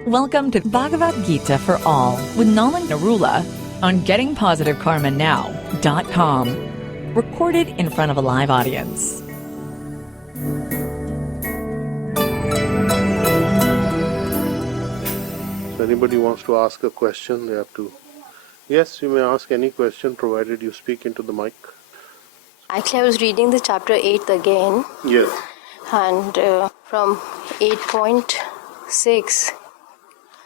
Welcome to Bhagavad Gita for All with Nalan Narula on GettingPositiveKarmaNow.com. Recorded in front of a live audience. If anybody wants to ask a question, they have to. Yes, you may ask any question provided you speak into the mic. Actually, I was reading the chapter 8 again. Yes. And from 8.6,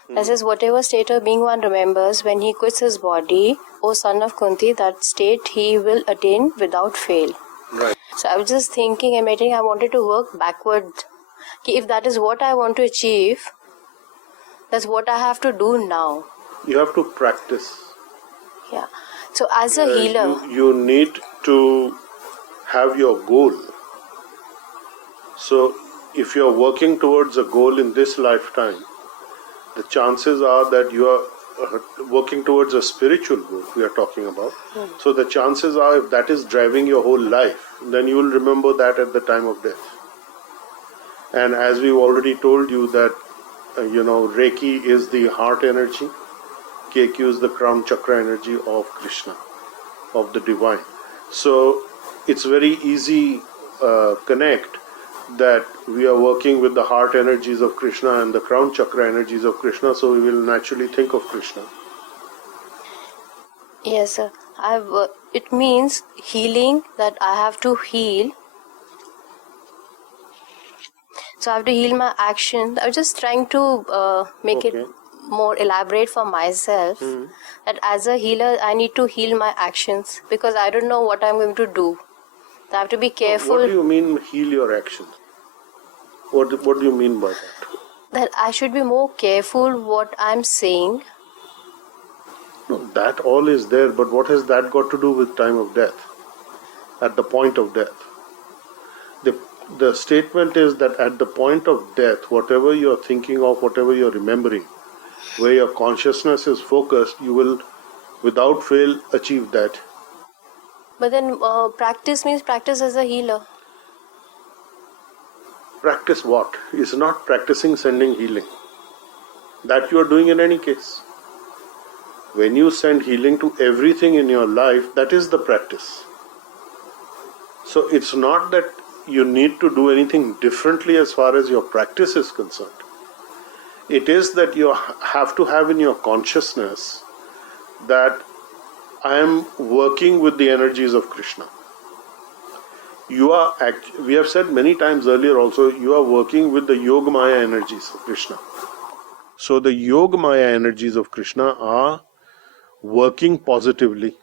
it says, whatever state of being one remembers when he quits his body, O son of Kunti, that state he will attain without fail. Right. So I was just thinking and meditating, I wanted to work backward. If that is what I want to achieve, that's what I have to do now. You have to practice. Yeah. So as a healer... You need to have your goal. So if you are working towards a goal in this lifetime, the chances are that you are working towards a spiritual goal we are talking about. So the chances are, if that is driving your whole life, then you will remember that at the time of death. And as we've already told you that, Reiki is the heart energy, KQ is the crown chakra energy of Krishna, of the divine. So it's very easy connect that we are working with the heart energies of Krishna and the crown chakra energies of Krishna, so we will naturally think of Krishna. Yes, sir. It means healing, that I have to heal. So I have to heal my action. I'm just trying to make it more elaborate for myself. That as a healer, I need to heal my actions because I don't know what I'm going to do. So I have to be careful. What do you mean heal your actions? What do you mean by that? That I should be more careful what I'm saying. No, that all is there, but what has that got to do with time of death? At the point of death. The statement is that at the point of death, whatever you're thinking of, whatever you're remembering, where your consciousness is focused, you will, without fail, achieve that. But then practice means practice as a healer. Practice what? It's not practicing sending healing. That you are doing in any case. When you send healing to everything in your life, that is the practice. So it's not that you need to do anything differently as far as your practice is concerned. It is that you have to have in your consciousness that I am working with the energies of Krishna. We have said many times earlier also, you are working with the Yogamaya energies of Krishna. So the Yogamaya energies of Krishna are working positively.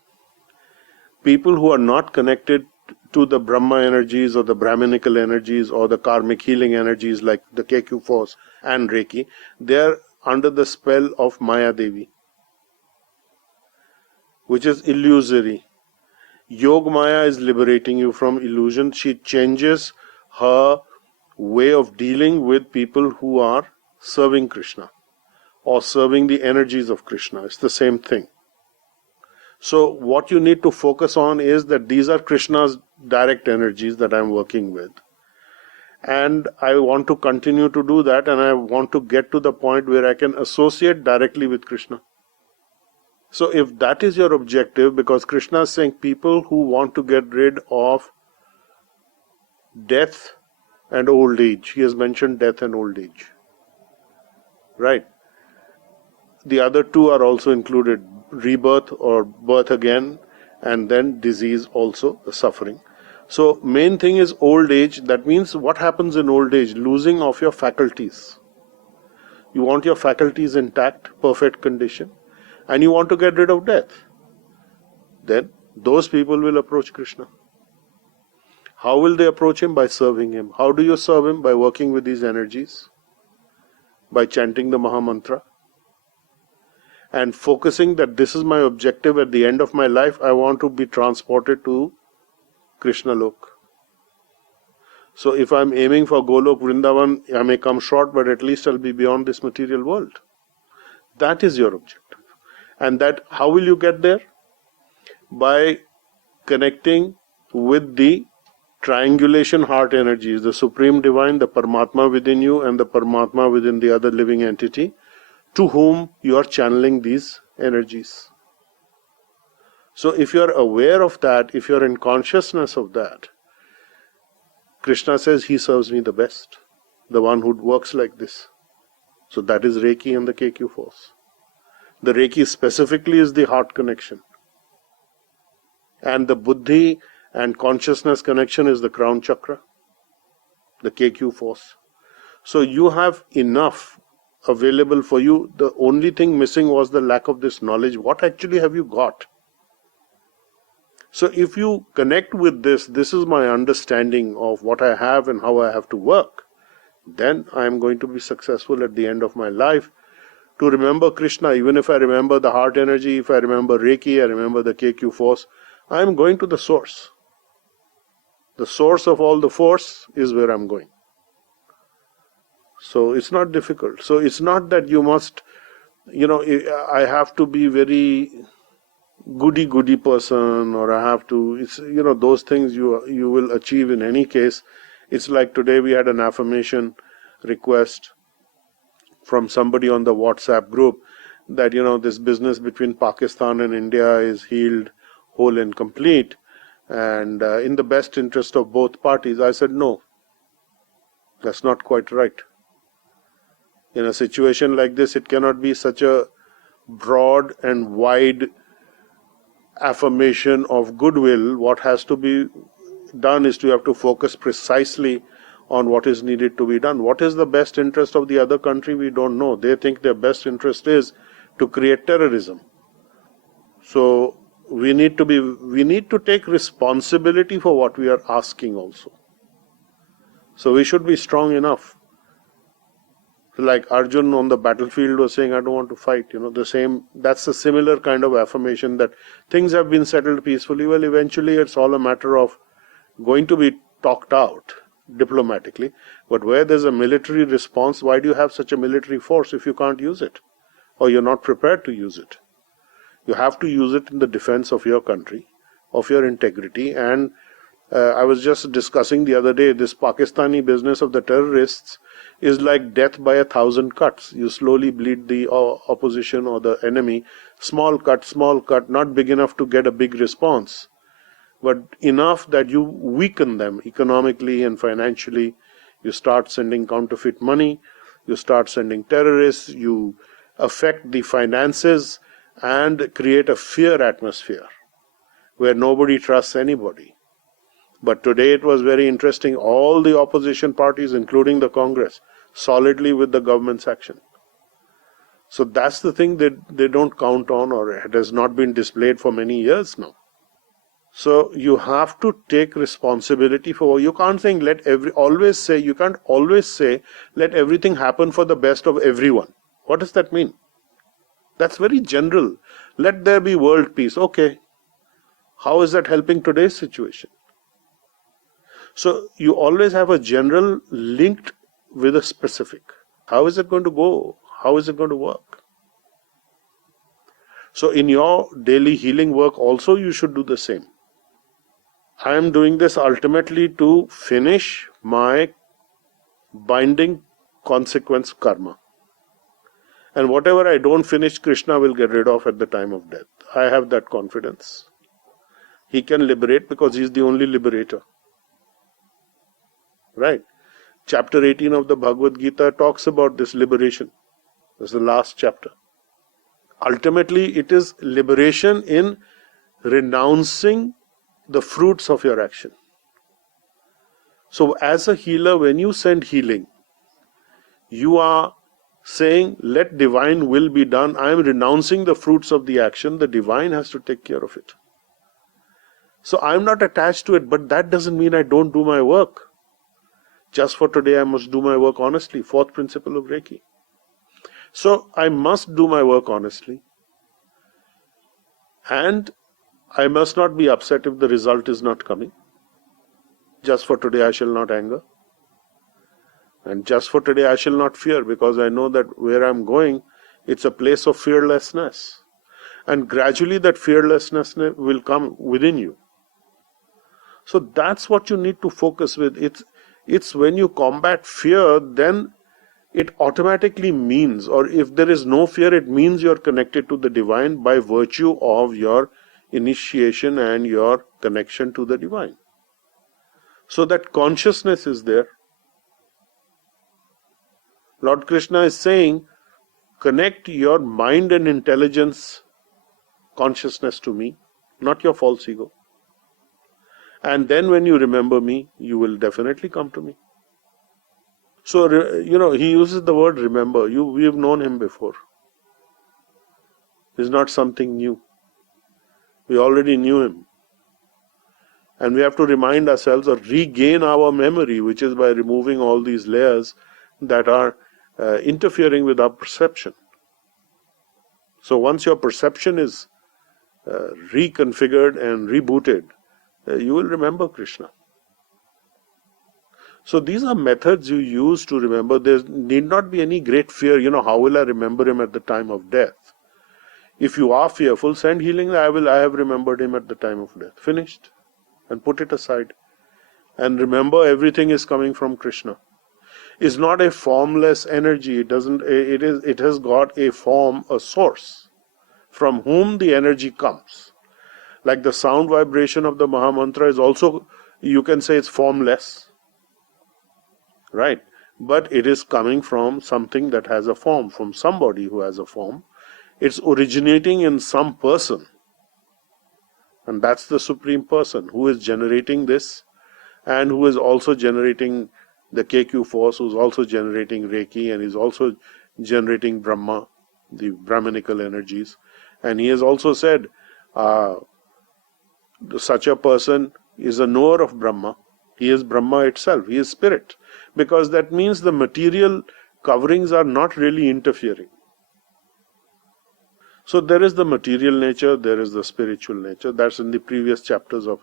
People who are not connected to the Brahma energies or the Brahminical energies or the karmic healing energies like the KQ force and Reiki, they are under the spell of Maya Devi, which is illusory. Yog Maya is liberating you from illusion. She changes her way of dealing with people who are serving Krishna or serving the energies of Krishna. It's the same thing. So what you need to focus on is that these are Krishna's direct energies that I'm working with. And I want to continue to do that, and I want to get to the point where I can associate directly with Krishna. So if that is your objective, because Krishna is saying people who want to get rid of death and old age, he has mentioned death and old age, right? The other two are also included, rebirth or birth again, and then disease also, the suffering. So main thing is old age. That means what happens in old age? Losing of your faculties. You want your faculties intact, perfect condition, and you want to get rid of death. Then those people will approach Krishna. How will they approach him? By serving him. How do you serve him? By working with these energies, by chanting the Maha Mantra, and focusing that this is my objective at the end of my life. I want to be transported to Krishna Lok. So if I'm aiming for Golok Vrindavan, I may come short, but at least I'll be beyond this material world. That is your objective. And that, how will you get there? By connecting with the triangulation heart energies, the Supreme Divine, the Paramatma within you and the Paramatma within the other living entity, to whom you are channeling these energies. So if you are aware of that, if you are in consciousness of that, Krishna says he serves me the best, the one who works like this. So that is Reiki and the KQ force. The Reiki specifically is the heart connection. And the Buddhi and consciousness connection is the crown chakra, the KQ force. So you have enough available for you. The only thing missing was the lack of this knowledge. What actually have you got? So if you connect with this is my understanding of what I have and how I have to work, then I am going to be successful at the end of my life. To remember Krishna, even if I remember the heart energy, if I remember Reiki, I remember the KQ force, I am going to the source. The source of all the force is where I'm going. So it's not difficult. So it's not that you must, I have to be very goody person, or I have to, it's, those things you will achieve in any case. It's like today we had an affirmation request from somebody on the WhatsApp group that, this business between Pakistan and India is healed, whole and complete, and in the best interest of both parties. I said, no, that's not quite right. In a situation like this, it cannot be such a broad and wide affirmation of goodwill. What has to be done is to have to focus precisely on what is needed to be done. What is the best interest of the other country? We don't know. They think their best interest is to create terrorism. So we need to take responsibility for what we are asking also. So we should be strong enough. Like Arjun on the battlefield was saying, I don't want to fight. That's a similar kind of affirmation that things have been settled peacefully. Well, eventually it's all a matter of going to be talked out diplomatically. But where there's a military response, why do you have such a military force if you can't use it? Or you're not prepared to use it? You have to use it in the defense of your country, of your integrity. And I was just discussing the other day, this Pakistani business of the terrorists is like death by 1,000 cuts. You slowly bleed the opposition or the enemy. Small cut, not big enough to get a big response, but enough that you weaken them economically and financially. You start sending counterfeit money, you start sending terrorists, you affect the finances and create a fear atmosphere where nobody trusts anybody. But today it was very interesting. All the opposition parties, including the Congress, solidly with the government's action. So that's the thing that they don't count on, or it has not been displayed for many years now. So you have to take responsibility for. You can't say you can't always say let everything happen for the best of everyone. What does that mean? That's very general. Let there be world peace. Okay. How is that helping today's situation? So you always have a general linked with a specific. How is it going to go? How is it going to work? So in your daily healing work also you should do the same. I am doing this ultimately to finish my binding consequence karma. And whatever I don't finish, Krishna will get rid of at the time of death. I have that confidence. He can liberate because he is the only liberator. Right? Chapter 18 of the Bhagavad Gita talks about this liberation. This is the last chapter. Ultimately, it is liberation in renouncing the fruits of your action. So as a healer, when you send healing, you are saying, let divine will be done. I am renouncing the fruits of the action. The divine has to take care of it. So I am not attached to it, but that doesn't mean I don't do my work. Just for today, I must do my work honestly. Fourth principle of Reiki. So I must do my work honestly. And I must not be upset if the result is not coming. Just for today, I shall not anger. And just for today, I shall not fear, because I know that where I'm going, it's a place of fearlessness. And gradually that fearlessness will come within you. So that's what you need to focus with. It's when you combat fear, then it automatically means, or if there is no fear, it means you're connected to the divine by virtue of your initiation and your connection to the divine. So that consciousness is there. Lord Krishna is saying, connect your mind and intelligence consciousness to me, not your false ego. And then when you remember me, you will definitely come to me. So, he uses the word remember. We have known him before. It's not something new. We already knew him. And we have to remind ourselves or regain our memory, which is by removing all these layers that are interfering with our perception. So once your perception is reconfigured and rebooted, you will remember Krishna. So these are methods you use to remember. There need not be any great fear, how will I remember him at the time of death? If you are fearful, send healing, I have remembered him at the time of death. Finished. And put it aside. And remember, everything is coming from Krishna. It's not a formless energy. It has got a form, a source, from whom the energy comes. Like the sound vibration of the Mahamantra is also, you can say it's formless. Right? But it is coming from something that has a form, from somebody who has a form. It's originating in some person. And that's the Supreme Person who is generating this and who is also generating the KQ force, who is also generating Reiki, and is also generating Brahma, the Brahminical energies. And he has also said, such a person is a knower of Brahma. He is Brahma itself. He is spirit. Because that means the material coverings are not really interfering. So there is the material nature, there is the spiritual nature. That's in the previous chapters of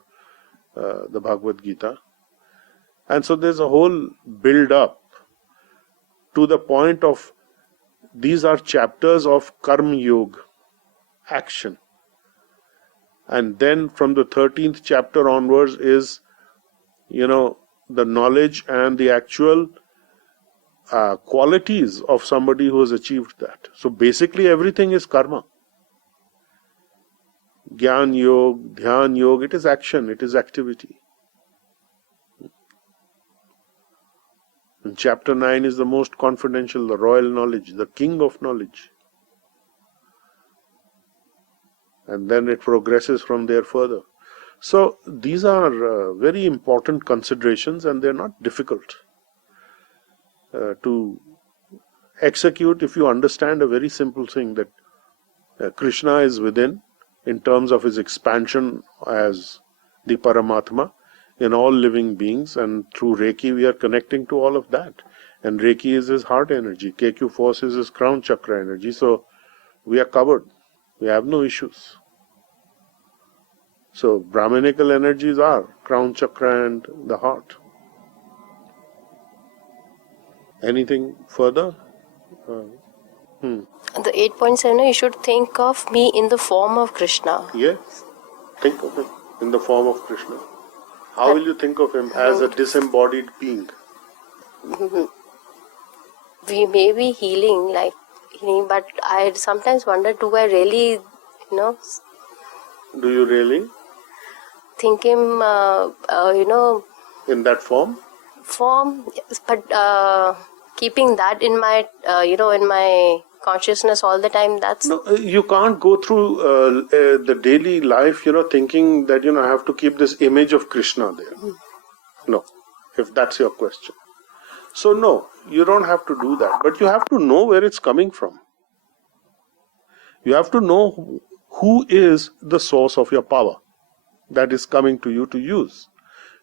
the Bhagavad Gita. And so there's a whole build-up to the point of, these are chapters of Karma Yoga, action. And then from the 13th chapter onwards is, the knowledge and the actual qualities of somebody who has achieved that. So basically everything is karma. Gyan Yoga, Dhyan Yoga, it is action, it is activity. And chapter 9 is the most confidential, the royal knowledge, the king of knowledge. And then it progresses from there further. So these are very important considerations, and they're not difficult to execute if you understand a very simple thing, that Krishna is within in terms of his expansion as the Paramatma in all living beings, and through Reiki we are connecting to all of that. And Reiki is his heart energy, KQ force is his crown chakra energy, so we are covered. We have no issues. So Brahminical energies are crown chakra and the heart. Anything further? The 8.7, you should think of me in the form of Krishna. Yes, think of him in the form of Krishna. How will you think of him? As a disembodied being. We may be healing, but I sometimes wonder, do I really, Do you really? think him, In that form? but keeping that in my, in my consciousness all the time, that's... No, you can't go through the daily life, thinking that, I have to keep this image of Krishna there. No, if that's your question. So no, you don't have to do that. But you have to know where it's coming from. You have to know who is the source of your power that is coming to you to use.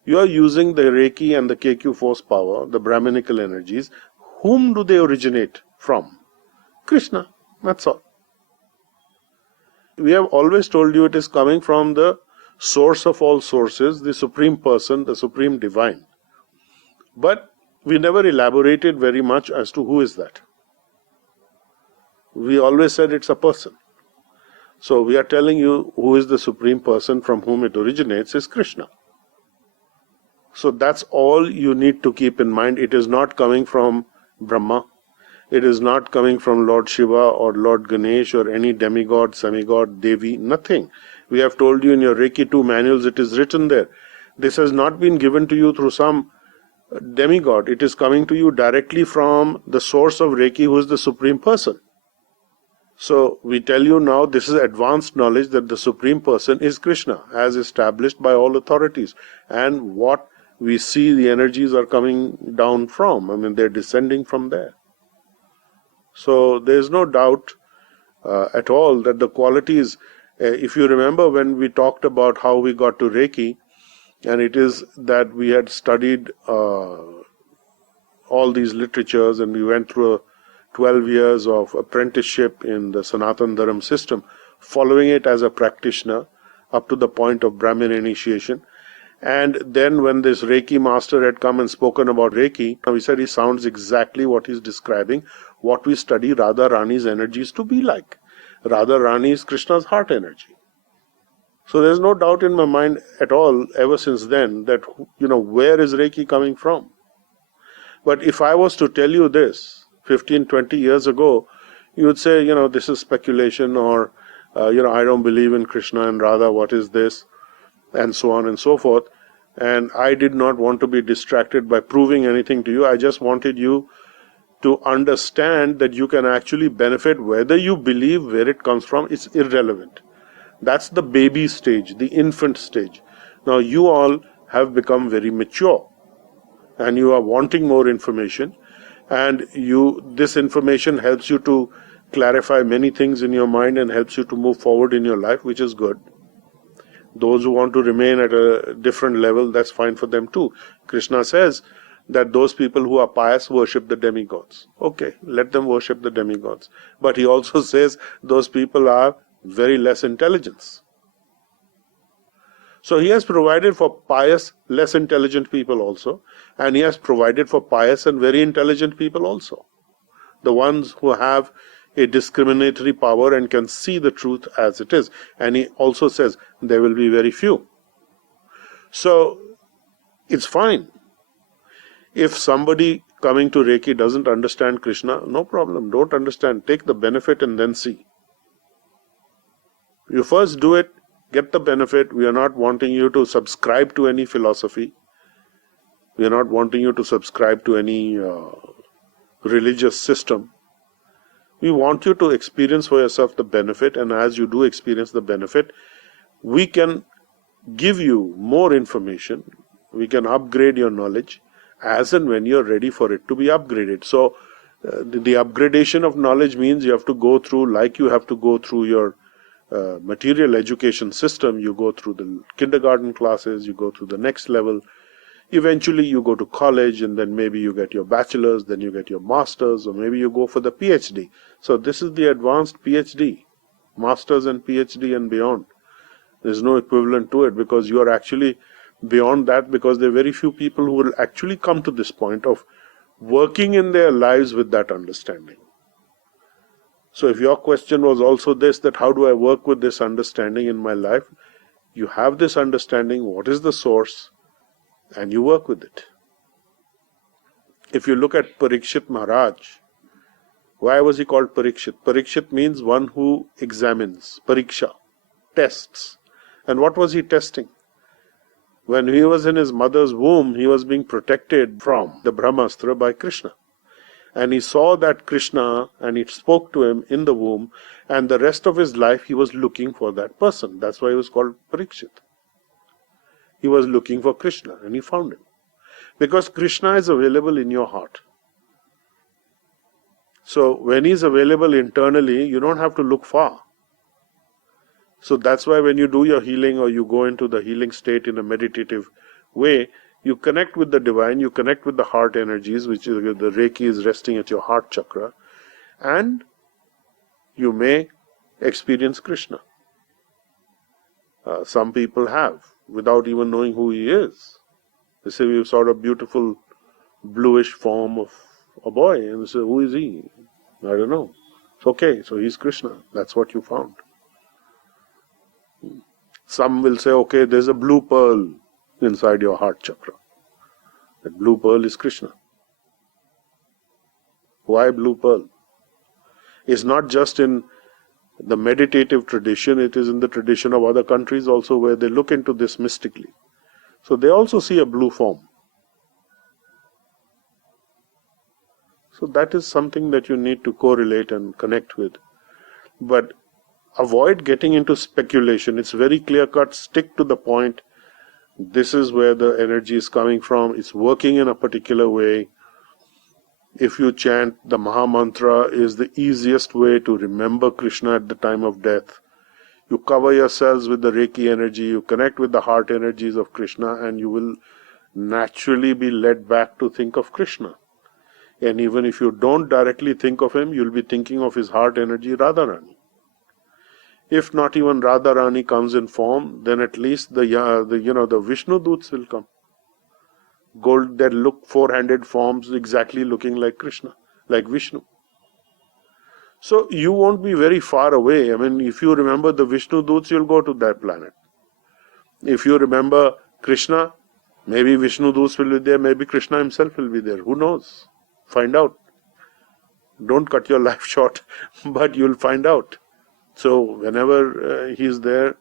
You are using the Reiki and the KQ force power, the Brahminical energies. Whom do they originate from? Krishna. That's all. We have always told you it is coming from the source of all sources, the Supreme Person, the Supreme Divine. But we never elaborated very much as to who is that. We always said it's a person. So we are telling you who is the Supreme Person from whom it originates is Krishna. So that's all you need to keep in mind. It is not coming from Brahma. It is not coming from Lord Shiva or Lord Ganesh or any demigod, semigod, Devi, nothing. We have told you in your Reiki 2 manuals, it is written there. This has not been given to you through some demigod. It is coming to you directly from the source of Reiki, who is the Supreme Person. So we tell you now, this is advanced knowledge that the Supreme Person is Krishna, as established by all authorities. And what we see the energies are coming down from. I mean, they're descending from there. So there is no doubt at all that the qualities, if you remember when we talked about how we got to Reiki, and it is that we had studied all these literatures and we went through 12 years of apprenticeship in the Sanatana Dharma system, following it as a practitioner up to the point of Brahmin initiation. And then when this Reiki master had come and spoken about Reiki, we said he sounds exactly what he's describing, what we study Radha Rani's energies to be like. Radha Rani is Krishna's heart energy. So there's no doubt in my mind at all ever since then that, where is Reiki coming from? But if I was to tell you this 15, 20 years ago, you would say, this is speculation, or, I don't believe in Krishna and Radha, what is this? And so on and so forth. And I did not want to be distracted by proving anything to you. I just wanted you to understand that you can actually benefit. Whether you believe where it comes from, it's irrelevant. That's the baby stage, the infant stage. Now you all have become very mature and you are wanting more information, and this information helps you to clarify many things in your mind and helps you to move forward in your life, which is good. Those who want to remain at a different level, that's fine for them too. Krishna says that those people who are pious worship the demigods. Okay, let them worship the demigods. But he also says those people are very less intelligence. So he has provided for pious, less intelligent people also, and he has provided for pious and very intelligent people also. The ones who have a discriminatory power and can see the truth as it is. And he also says there will be very few. So it's fine. If somebody coming to Reiki doesn't understand Krishna, no problem, don't understand. Take the benefit and then see. You first do it, get the benefit. We are not wanting you to subscribe to any philosophy. We are not wanting you to subscribe to any religious system. We want you to experience for yourself the benefit, and as you do experience the benefit, we can give you more information. We can upgrade your knowledge as and when you're ready for it to be upgraded. So the upgradation of knowledge means you have to go through, like you have to go through your material education system. You go through the kindergarten classes, you go through the next level. Eventually you go to college, and then maybe you get your bachelor's, then you get your master's, or maybe you go for the PhD. So this is the advanced PhD, master's and PhD and beyond. There's no equivalent to it, because you are actually beyond that, because there are very few people who will actually come to this point of working in their lives with that understanding. So if your question was also this, that how do I work with this understanding in my life? You have this understanding, what is the source, and you work with it. If you look at Parikshit Maharaj, why was he called Parikshit? Parikshit means one who examines, pariksha, tests. And what was he testing? When he was in his mother's womb, he was being protected from the Brahmastra by Krishna. And he saw that Krishna, and it spoke to him in the womb, and the rest of his life he was looking for that person. That's why he was called Parikshit. He was looking for Krishna, and he found him. Because Krishna is available in your heart. So when he's available internally, you don't have to look far. So that's why when you do your healing, or you go into the healing state in a meditative way, you connect with the divine, you connect with the heart energies, which is the Reiki is resting at your heart chakra, and you may experience Krishna. Some people have, without even knowing who he is. They say we saw a beautiful bluish form of a boy, and they say, who is he? I don't know. It's okay, so he's Krishna. That's what you found. Some will say, okay, there's a blue pearl inside your heart chakra. That blue pearl is Krishna. Why blue pearl? It's not just in the meditative tradition, it is in the tradition of other countries also, where they look into this mystically. So they also see a blue form. So that is something that you need to correlate and connect with. But avoid getting into speculation. It's very clear-cut. Stick to the point. This is where the energy is coming from. It's working in a particular way. If you chant the Maha Mantra, is the easiest way to remember Krishna at the time of death. You cover yourselves with the Reiki energy, you connect with the heart energies of Krishna, and you will naturally be led back to think of Krishna. And even if you don't directly think of him, you'll be thinking of his heart energy, Radharani. If not even Radharani comes in form, then at least the Vishnu Doots will come. Gold that look four-handed forms exactly looking like Krishna, like Vishnu. So you won't be very far away. I mean, if you remember the Vishnu Doots, you'll go to that planet. If you remember Krishna, maybe Vishnu Doots will be there, maybe Krishna himself will be there. Who knows? Find out. Don't cut your life short, but you'll find out. So whenever he's there,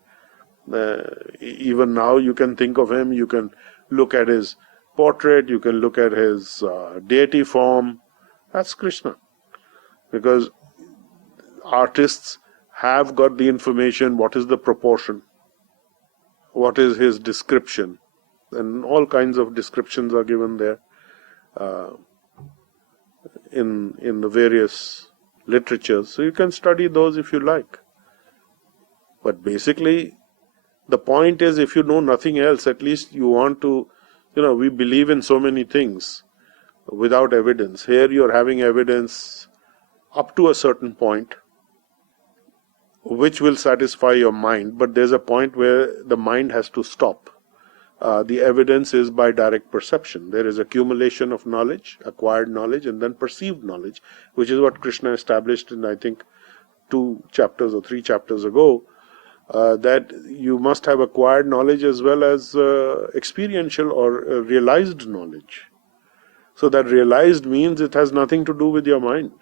even now you can think of him, you can look at his portrait, you can look at his deity form. That's Krishna. Because artists have got the information, what is the proportion, what is his description, and all kinds of descriptions are given there in the various literatures. So you can study those if you like. But basically, the point is, if you know nothing else, at least you want to, we believe in so many things without evidence. Here you're having evidence up to a certain point, which will satisfy your mind, but there's a point where the mind has to stop. The evidence is by direct perception. There is accumulation of knowledge, acquired knowledge, and then perceived knowledge, which is what Krishna established in, I think, 2 chapters or 3 chapters ago, that you must have acquired knowledge as well as experiential or realized knowledge. So that realized means it has nothing to do with your mind.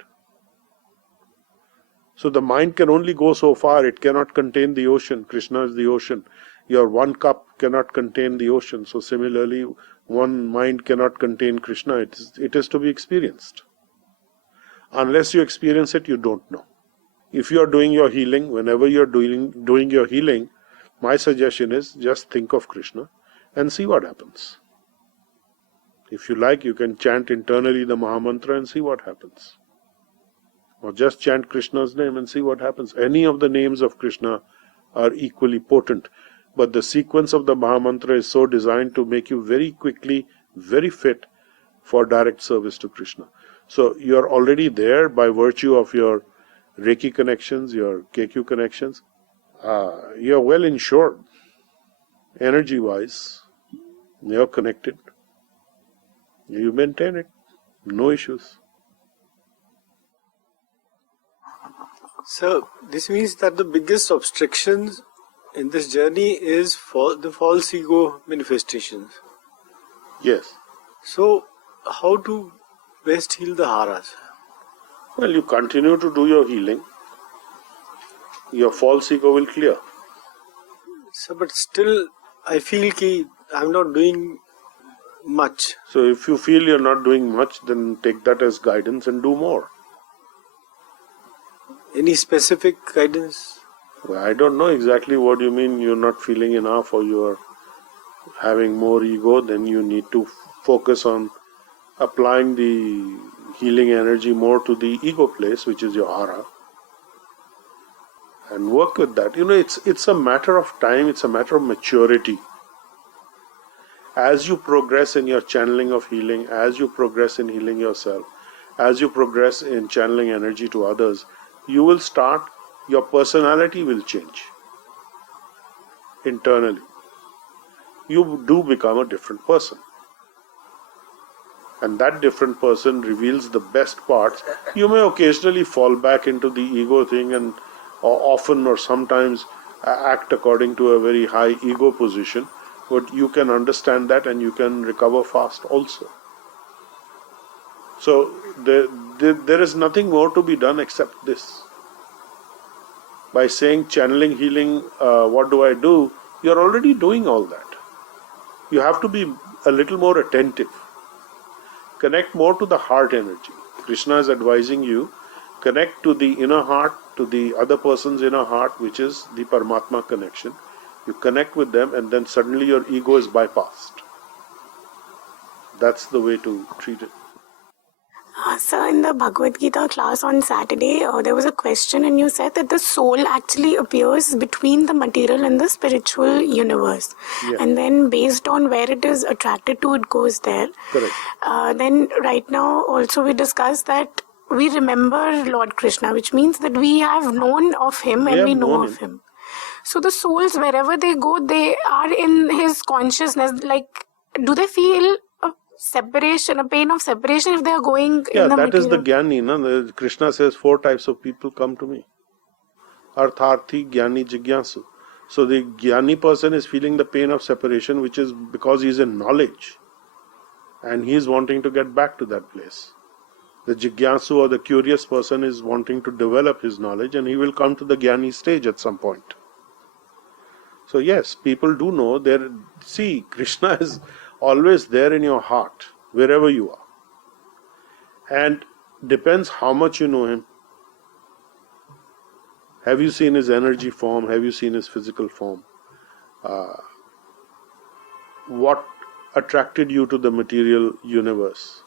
So the mind can only go so far. It cannot contain the ocean. Krishna is the ocean. Your one cup cannot contain the ocean. So similarly, one mind cannot contain Krishna. It is to be experienced. Unless you experience it, you don't know. If you are doing your healing, whenever you are doing your healing, my suggestion is just think of Krishna and see what happens. If you like, you can chant internally the Maha Mantra and see what happens. Or just chant Krishna's name and see what happens. Any of the names of Krishna are equally potent. But the sequence of the Maha Mantra is so designed to make you very quickly, very fit for direct service to Krishna. So you are already there by virtue of your Reiki connections, your KQ connections. You are well insured, energy-wise. You are connected. You maintain it. No issues. So this means that the biggest obstructions in this journey is the false ego manifestations. Yes. So how to best heal the haras? Well, you continue to do your healing. Your false ego will clear. So, but still, I feel that I'm not doing much. So if you feel you're not doing much, then take that as guidance and do more. Any specific guidance? Well, I don't know exactly what you mean. You're not feeling enough or you're having more ego. Then you need to focus on applying the healing energy more to the ego place, which is your hara, and work with that. It's a matter of time. It's a matter of maturity. As you progress in your channeling of healing, as you progress in healing yourself, as you progress in channeling energy to others, you will start, your personality will change internally. You do become a different person. And that different person reveals the best parts. You may occasionally fall back into the ego thing and often or sometimes act according to a very high ego position, but you can understand that and you can recover fast also. So there is nothing more to be done except this. By saying channeling, healing, what do I do? You're already doing all that. You have to be a little more attentive. Connect more to the heart energy. Krishna is advising you, connect to the inner heart, to the other person's inner heart, which is the Paramatma connection. You connect with them and then suddenly your ego is bypassed. That's the way to treat it. Sir, in the Bhagavad Gita class on Saturday, there was a question and you said that the soul actually appears between the material and the spiritual universe. Yeah. And then based on where it is attracted to, it goes there. Correct. Then right now also we discussed that we remember Lord Krishna, which means that we have known of him and we know of him. So the souls, wherever they go, they are in his consciousness. Like, do they feel separation, a pain of separation if they are going in the that material? is the Gyani. No? Krishna says 4 types of people come to me. Artharthi, Gyani, Jigyasu. So the Gyani person is feeling the pain of separation, which is because he is in knowledge. And he is wanting to get back to that place. The Jigyasu or the curious person is wanting to develop his knowledge and he will come to the Gyani stage at some point. So yes, people do know there. See, Krishna is always there in your heart, wherever you are. And depends how much you know him. Have you seen his energy form? Have you seen his physical form? What attracted you to the material universe?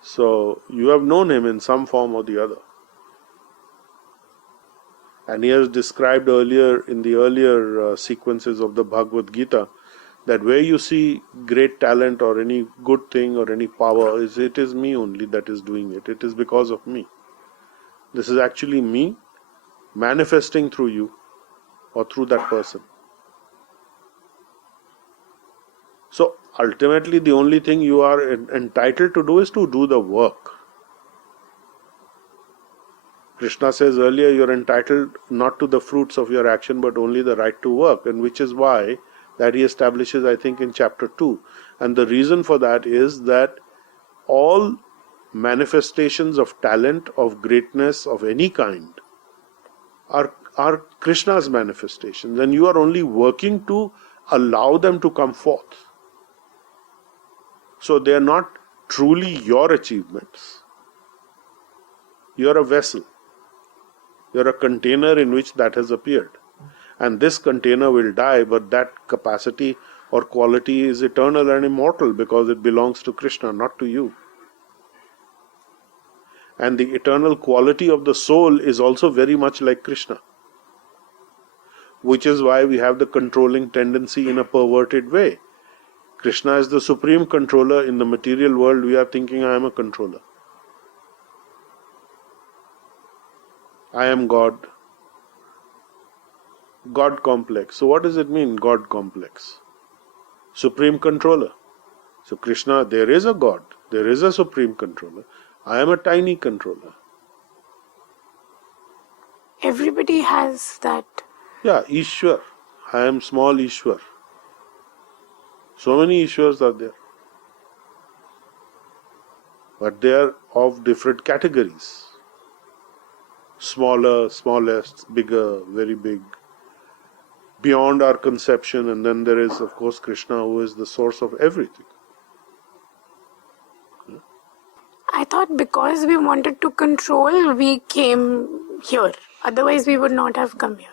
So you have known him in some form or the other. And he has described earlier, in the earlier sequences of the Bhagavad Gita, that where you see great talent or any good thing or any power, it is me only that is doing it. It is because of me. This is actually me manifesting through you or through that person. So ultimately the only thing you are entitled to do is to do the work. Krishna says earlier, you're entitled not to the fruits of your action but only the right to work, and which is why that he establishes, I think, in chapter 2. And the reason for that is that all manifestations of talent, of greatness, of any kind are Krishna's manifestations, and you are only working to allow them to come forth. So they are not truly your achievements. You are a vessel. You are a container in which that has appeared. And this container will die, but that capacity or quality is eternal and immortal because it belongs to Krishna, not to you. And the eternal quality of the soul is also very much like Krishna, which is why we have the controlling tendency in a perverted way. Krishna is the supreme controller. In the material world, we are thinking, I am a controller. I am God. God complex. So what does it mean, God complex? Supreme controller. So Krishna, there is a God. There is a supreme controller. I am a tiny controller. Everybody has that. Yeah, Ishwar. I am small Ishwar. So many Ishwars are there. But they are of different categories. Smaller, smallest, bigger, very big. Beyond our conception, and then there is, of course, Krishna, who is the source of everything. I thought because we wanted to control, we came here. Otherwise, we would not have come here.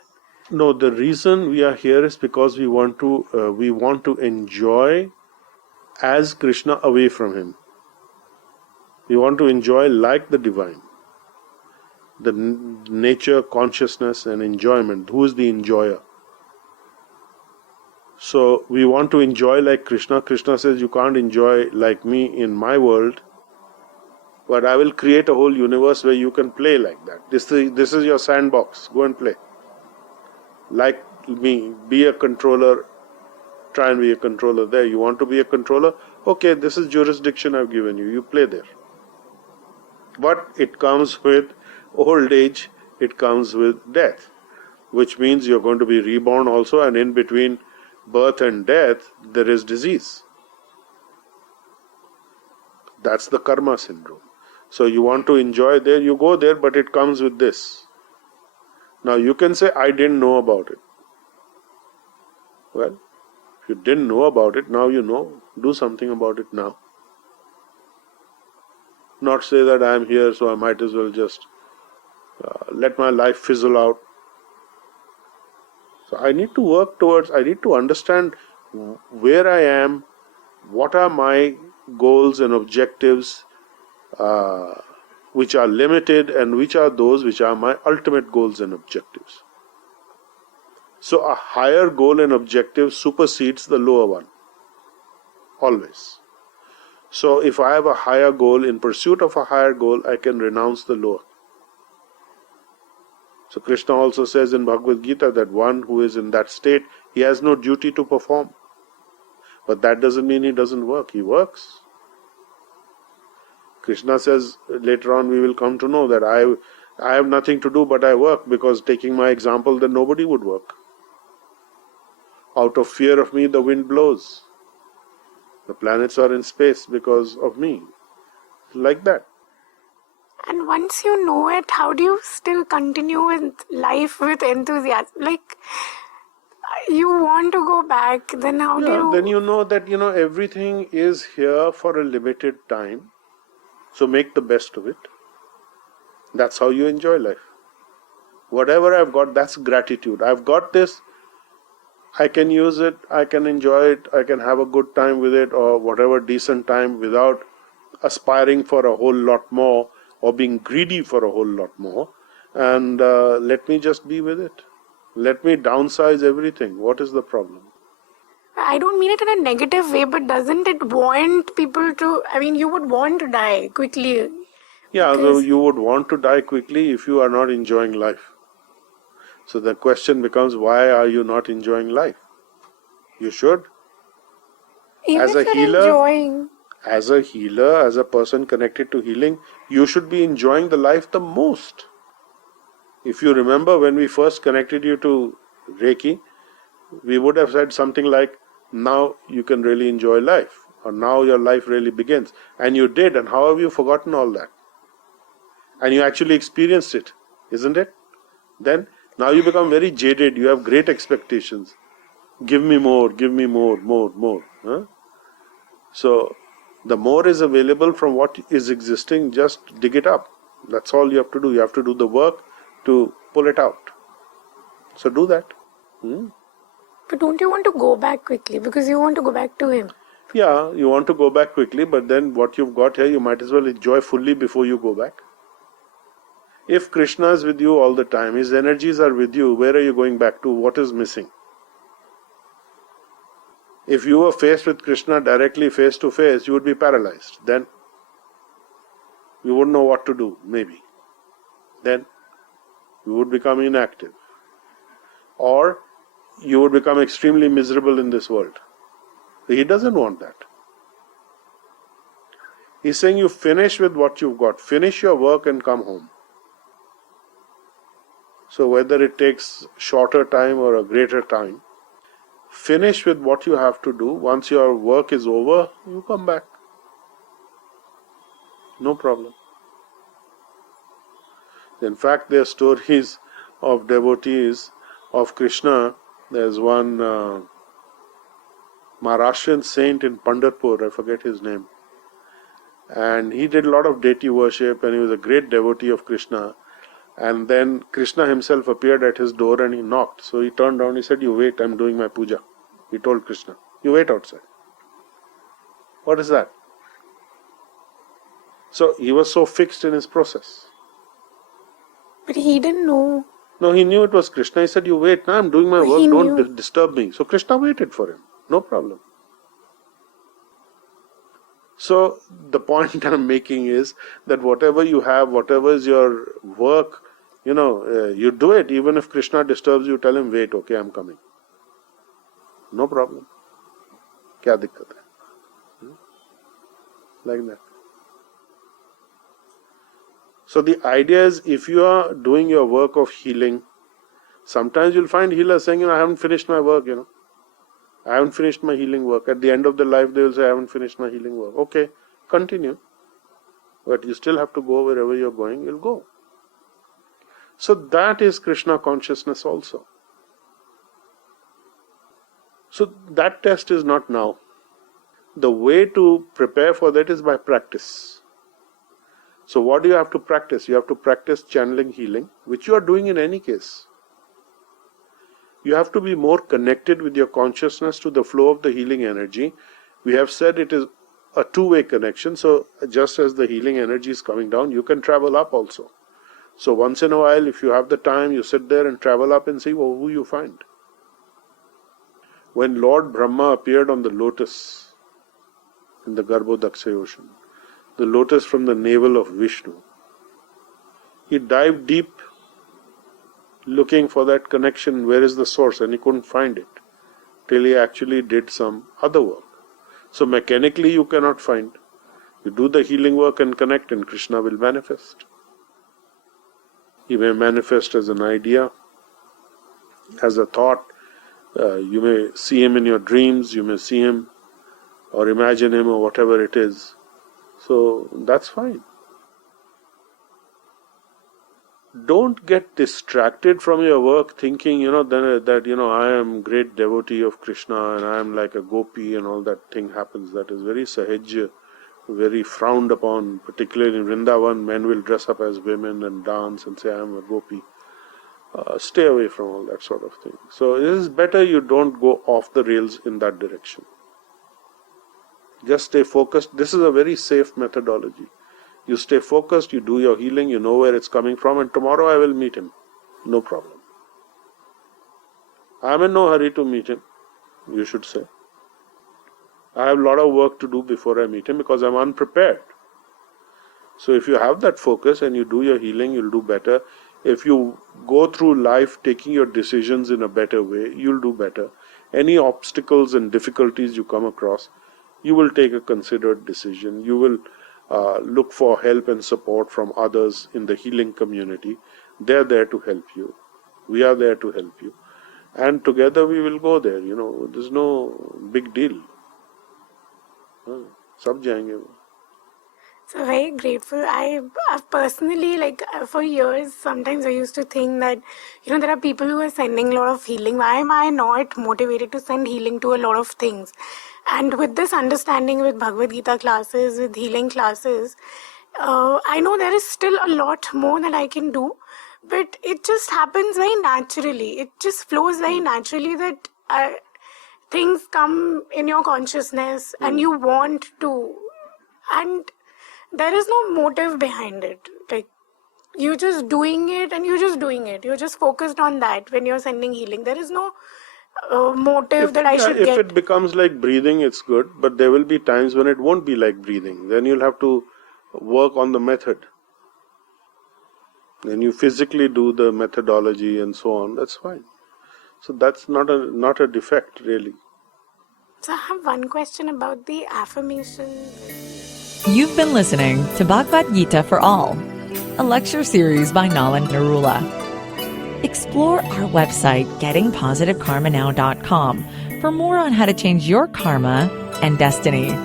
No, the reason we are here is because we want to enjoy as Krishna away from him. We want to enjoy like the divine. The nature, consciousness, and enjoyment. Who is the enjoyer? So we want to enjoy like Krishna. Krishna says, you can't enjoy like me in my world, but I will create a whole universe where you can play like that. This is your sandbox. Go and play. Like me, be a controller. Try and be a controller there. You want to be a controller? Okay, this is jurisdiction I've given you. You play there. But it comes with old age. It comes with death, which means you're going to be reborn also, and in between birth and death, there is disease. That's the karma syndrome. So you want to enjoy there, you go there, but it comes with this. Now you can say, I didn't know about it. Well, if you didn't know about it, now you know. Do something about it now. Not say that I am here, so I might as well just let my life fizzle out. So I need to work towards, I need to understand where I am, what are my goals and objectives, which are limited, and which are those which are my ultimate goals and objectives. So a higher goal and objective supersedes the lower one. Always. So if I have a higher goal, in pursuit of a higher goal, I can renounce the lower. So Krishna also says in Bhagavad Gita that one who is in that state, he has no duty to perform. But that doesn't mean he doesn't work. He works. Krishna says, later on we will come to know that I have nothing to do but I work, because taking my example, then nobody would work. Out of fear of me, the wind blows. The planets are in space because of me. Like that. And once you know it, how do you still continue with life with enthusiasm? Like, you want to go back, then how do you... Then you know that, everything is here for a limited time. So make the best of it. That's how you enjoy life. Whatever I've got, that's gratitude. I've got this, I can use it, I can enjoy it, I can have a good time with it, or whatever decent time, without aspiring for a whole lot more or being greedy for a whole lot more. And let me just be with it. Let me downsize everything. What is the problem? I don't mean it in a negative way, but doesn't it want people to... I mean, you would want to die quickly. Yeah, so you would want to die quickly if you are not enjoying life. So the question becomes, why are you not enjoying life? You should. Even As a if you're healer, enjoying... as a person connected to healing, you should be enjoying the life the most. If you remember when we first connected you to Reiki, we would have said something like, now you can really enjoy life, or now your life really begins. And you did, and how have you forgotten all that? And you actually experienced it, isn't it? Then, now you become very jaded, you have great expectations. Give me more, more. Huh? So, the more is available from what is existing, just dig it up. That's all you have to do. You have to do the work to pull it out. So do that. But don't you want to go back quickly? Because you want to go back to him. Yeah, you want to go back quickly, but then what you've got here, you might as well enjoy fully before you go back. If Krishna is with you all the time, his energies are with you, where are you going back to? What is missing? If you were faced with Krishna directly face to face, you would be paralyzed. Then you wouldn't know what to do, maybe. Then you would become inactive. Or you would become extremely miserable in this world. He doesn't want that. He's saying you finish with what you've got. Finish your work and come home. So whether it takes shorter time or a greater time, finish with what you have to do. Once your work is over, you come back. No problem. In fact, there are stories of devotees of Krishna. There's one Maharashtrian saint in Pandharpur, I forget his name. And he did a lot of deity worship, and he was a great devotee of Krishna. And then Krishna himself appeared at his door and he knocked. So he turned around, he said, you wait, I'm doing my puja. He told Krishna, you wait outside. What is that? So he was so fixed in his process. But he didn't know. No, he knew it was Krishna. He said, you wait, now I'm doing my work, He don't knew. disturb me. So Krishna waited for him. No problem. So the point I'm making is that whatever you have, whatever is your work, you do it. Even if Krishna disturbs you, tell him, wait, okay, I'm coming. No problem. Kya dikkat hai? Like that. So the idea is, if you are doing your work of healing, sometimes you'll find healers saying, I haven't finished my work, I haven't finished my healing work. At the end of their life, they will say, I haven't finished my healing work. Okay, continue. but you still have to go wherever you're going, you'll go. So that is Krishna consciousness also. So that test is not now. The way to prepare for that is by practice. So what do you have to practice? You have to practice channeling healing, which you are doing in any case. You have to be more connected with your consciousness to the flow of the healing energy. We have said it is a two-way connection. So just as the healing energy is coming down, you can travel up also. So once in a while, if you have the time, you sit there and travel up and see who you find. When Lord Brahma appeared on the lotus in the Garbhodaksha ocean, the lotus from the navel of Vishnu, he dived deep looking for that connection, where is the source, and he couldn't find it till he actually did some other work. So mechanically you cannot find. You do the healing work and connect, and Krishna will manifest. He may manifest as an idea, as a thought. You may see him in your dreams, you may see him or imagine him or whatever it is. So that's fine. Don't get distracted from your work thinking, that I am great devotee of Krishna and I am like a gopi and all that thing happens. That is very sahaj, very frowned upon. Particularly in Vrindavan, men will dress up as women and dance and say, I am a gopi. Stay away from all that sort of thing. So it is better you don't go off the rails in that direction. Just stay focused. This is a very safe methodology. You stay focused, you do your healing, you know where it's coming from, and tomorrow I will meet him. No problem. I am in no hurry to meet him, you should say. I have a lot of work to do before I meet him because I am unprepared. So if you have that focus and you do your healing, you'll do better. If you go through life taking your decisions in a better way, you'll do better. Any obstacles and difficulties you come across, you will take a considered decision. You will look for help and support from others in the healing community. They're there to help you. We are there to help you. And together we will go there. There's no big deal. Sab jayenge wo. So very grateful. I've personally, for years, sometimes I used to think that, there are people who are sending a lot of healing. Why am I not motivated to send healing to a lot of things? And with this understanding with Bhagavad Gita classes, with healing classes, I know there is still a lot more that I can do, but it just happens very naturally. It just flows very naturally that things come in your consciousness and you want to, and there is no motive behind it. You're just doing it and you're just doing it. You're just focused on that when you're sending healing. There is no motive that I should get. If it becomes like breathing, it's good, but there will be times when it won't be like breathing. Then you'll have to work on the method. Then you physically do the methodology and so on. That's fine. So that's not a defect, really. So I have one question about the affirmation. You've been listening to Bhagavad Gita for All, a lecture series by Nalan Narula. Explore our website, gettingpositivekarmanow.com, for more on how to change your karma and destiny.